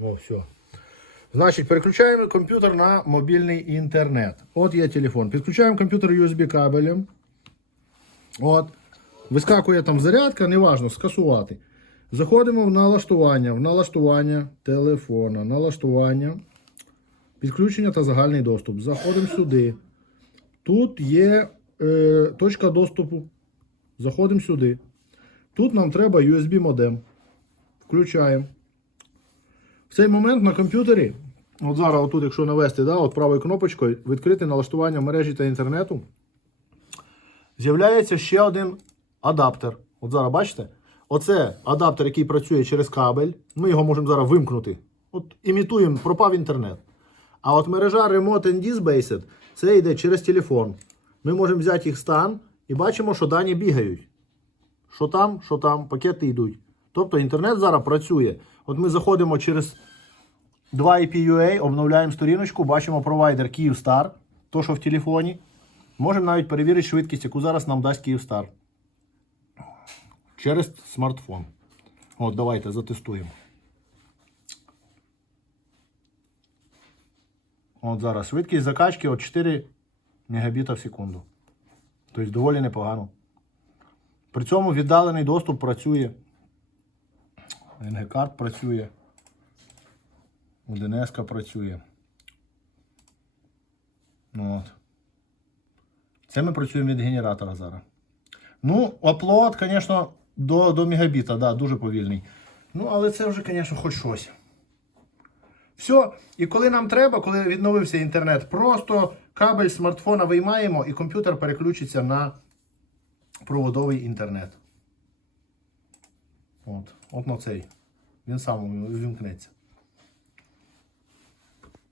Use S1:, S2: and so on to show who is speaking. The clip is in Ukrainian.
S1: О, все. Значить, переключаємо комп'ютер на мобільний інтернет. От є телефон. Підключаємо комп'ютер USB кабелем. От. Вискакує там зарядка, неважно, скасувати. Заходимо в налаштування, в налаштування телефона, налаштування, підключення та загальний доступ. Заходимо сюди. Тут є е, точка доступу. Заходимо сюди. Тут нам треба USB модем. Включаємо. Цей момент на комп'ютері, от зараз, отут, якщо навести, да, от правою кнопочкою відкрити налаштування мережі та інтернету, з'являється ще один адаптер. От зараз бачите? Оце адаптер, який працює через кабель. Ми його можемо зараз вимкнути. От імітуємо, пропав інтернет. А от мережа Remote and Disk-Based, це йде через телефон. Ми можемо взяти їх стан і бачимо, що дані бігають. Що там, що там, пакети йдуть. Тобто інтернет зараз працює. От ми заходимо через 2IPUA, обновляємо сторіночку, бачимо провайдер Kyivstar, то, що в телефоні. Можемо навіть перевірити швидкість, яку зараз нам дасть Kyivstar. Через смартфон. От, давайте затестуємо. От зараз швидкість закачки от 4 Мбіта в секунду. Тобто доволі непогано. При цьому віддалений доступ працює. NG-карт працює. 1С працює. Ну, От. Це ми працюємо від генератора зараз. Ну, оплот, звісно, до, до мегабіта, да, дуже повільний. Ну, але це вже, звісно, хоч щось. Все. І коли нам треба, коли відновився інтернет, просто кабель смартфона виймаємо і комп'ютер переключиться на проводовий інтернет. От, от на цей. Він сам вимкнеться.